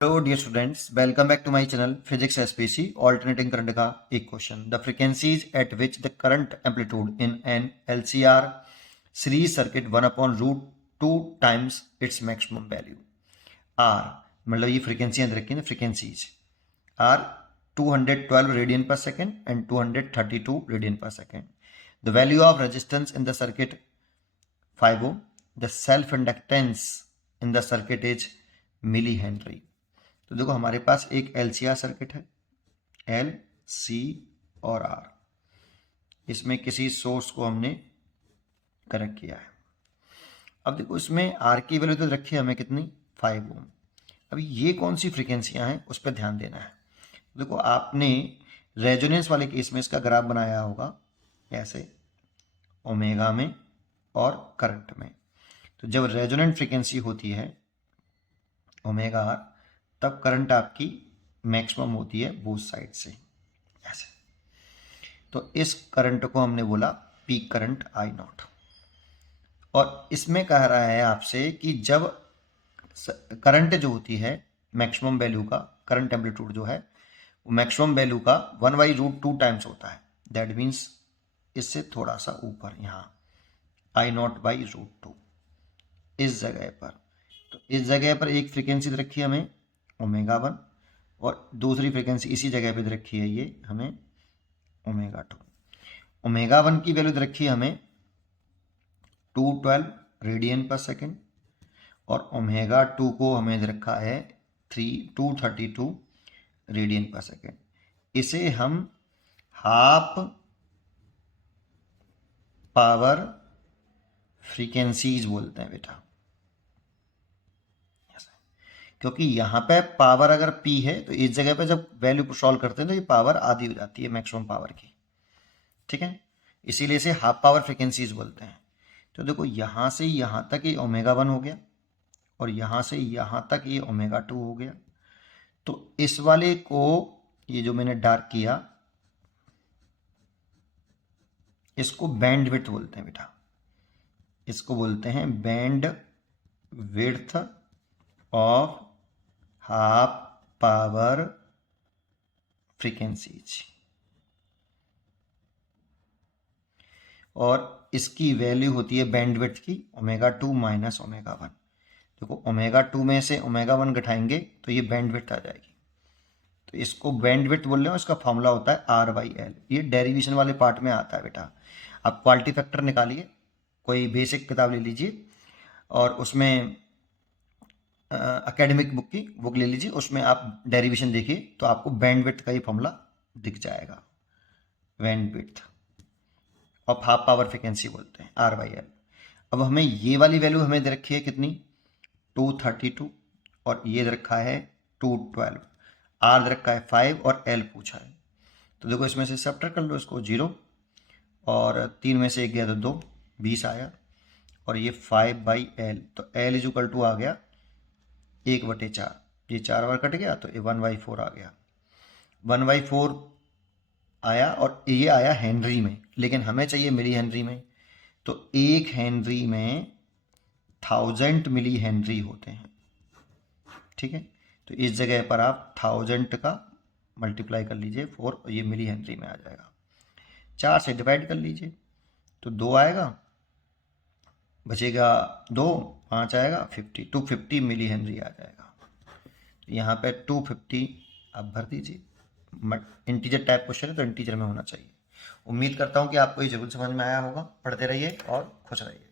Hello dear students, welcome back to my channel physics SPC alternating current का एक question. The frequencies at which the current amplitude in an LCR series circuit 1/√2 times its maximum value are, मतलब ये फ्रीक्वेंसियां रखी हैं, frequencies are 212 radian per second and 232 radian per second. The value of resistance in the circuit 5 ohm, the self inductance in the circuit is milli henry. तो देखो हमारे पास एक LCR circuit है, एल सी और आर। इसमें किसी source को हमने कनेक्ट किया है। अब देखो इसमें आर की वैल्यू तो रखी है हमें कितनी, 5 ओम। अब ये कौन सी फ्रीक्वेंसियां हैं उस पर ध्यान देना है। देखो आपने रेजोनेंस वाले केस में इसका ग्राफ बनाया होगा ऐसे, ओमेगा में और करंट में। तो जब रेजोनेंट फ्रीक्वेंसी होती है ओमेगा आर, तब करंट आपकी मैक्सिमम होती है बोथ साइड से ऐसे। तो इस करंट को हमने बोला पीक करंट आई नॉट। और इसमें कह रहा है आपसे कि जब करंट जो होती है मैक्सिमम वैल्यू का, करंट एम्पलीट्यूड जो है वो मैक्सिमम वैल्यू का 1/√2 टाइम्स होता है। दैट मीन्स इससे थोड़ा सा ऊपर, यहाँ I0/√2 इस जगह पर। तो इस जगह पर एक फ्रीक्वेंसी रखी है हमें ओमेगा 1 और दूसरी फ्रीक्वेंसी इसी जगह पे रखी है ये हमें ओमेगा 2। ओमेगा 1 की वैल्यू रखी है हमें 212 रेडियन पर सेकेंड और ओमेगा 2 को हमें रखा है 232 रेडियन पर सेकेंड। इसे हम हाफ पावर फ्रीक्वेंसीज बोलते हैं बेटा, क्योंकि यहाँ पे पावर अगर P है तो इस जगह पे जब वैल्यू सॉल्व करते हैं तो ये पावर आधी हो जाती है मैक्सिमम पावर की, ठीक है। इसीलिए इसे हाफ पावर फ्रीक्वेंसीज बोलते हैं। तो देखो यहाँ से यहाँ तक ये ओमेगा 1 हो गया और यहाँ से यहाँ तक ये ओमेगा 2 हो गया। तो इस वाले को, ये जो मैंने डार्क किया, इसको बैंड विड्थ बोलते हैं बेटा। इसको बोलते हैं band width of half power frequencies. और इसकी वैल्यू होती है बैंडविड्थ की ओमेगा 2 माइनस ओमेगा 1। देखो ओमेगा 2 में से ओमेगा 1 घटाएंगे तो ये बैंडविड्थ आ जाएगी। तो इसको बैंडविड्थ बोल रहे हो, इसका फॉर्मूला होता है R/L। ये डेरिवेशन वाले पार्ट में आता है बेटा। आप क्वालिटी फैक्टर निकालिए, कोई बेसिक किताब ले लीजिए और उसमें एकेडमिक बुक ले लीजिए, उसमें आप डेरिवेशन देखिए तो आपको बैंडविड्थ का ही फॉर्मूला दिख जाएगा। Bandwidth of half power frequency बोलते हैं R/L। अब हमें ये वाली वैल्यू हमें दे रखी है कितनी, 232 और ये दे रखा है 212, R दे रखा है 5 और L पूछा है। तो देखो इसमें से सब्ट्रैक्ट कर लो इसको, 0 और 3 में से 1 गया तो 2, 20 आया और ये 5/L। तो L इज टू आ गया 1/4। ये 4 बार कट गया तो ये 1/4 आ गया। 1/4 आया और ये आया हेनरी में, लेकिन हमें चाहिए मिली हेनरी में। तो 1 हेनरी में 1000 मिली हेनरी होते हैं, ठीक है। तो इस जगह पर आप 1000 का मल्टीप्लाई कर लीजिए 4 और ये मिली हेनरी में आ जाएगा। 4 से डिवाइड कर लीजिए तो 2 आएगा, बचेगा 2, 5 आएगा 50, 250 मिली हेनरी आ जाएगा। तो यहाँ पे 250 आप भर दीजिए। इंटीजर टाइप क्वेश्चन है तो इंटीजर में होना चाहिए। उम्मीद करता हूँ कि आपको ये जरूर समझ में आया होगा। पढ़ते रहिए और खुश रहिए।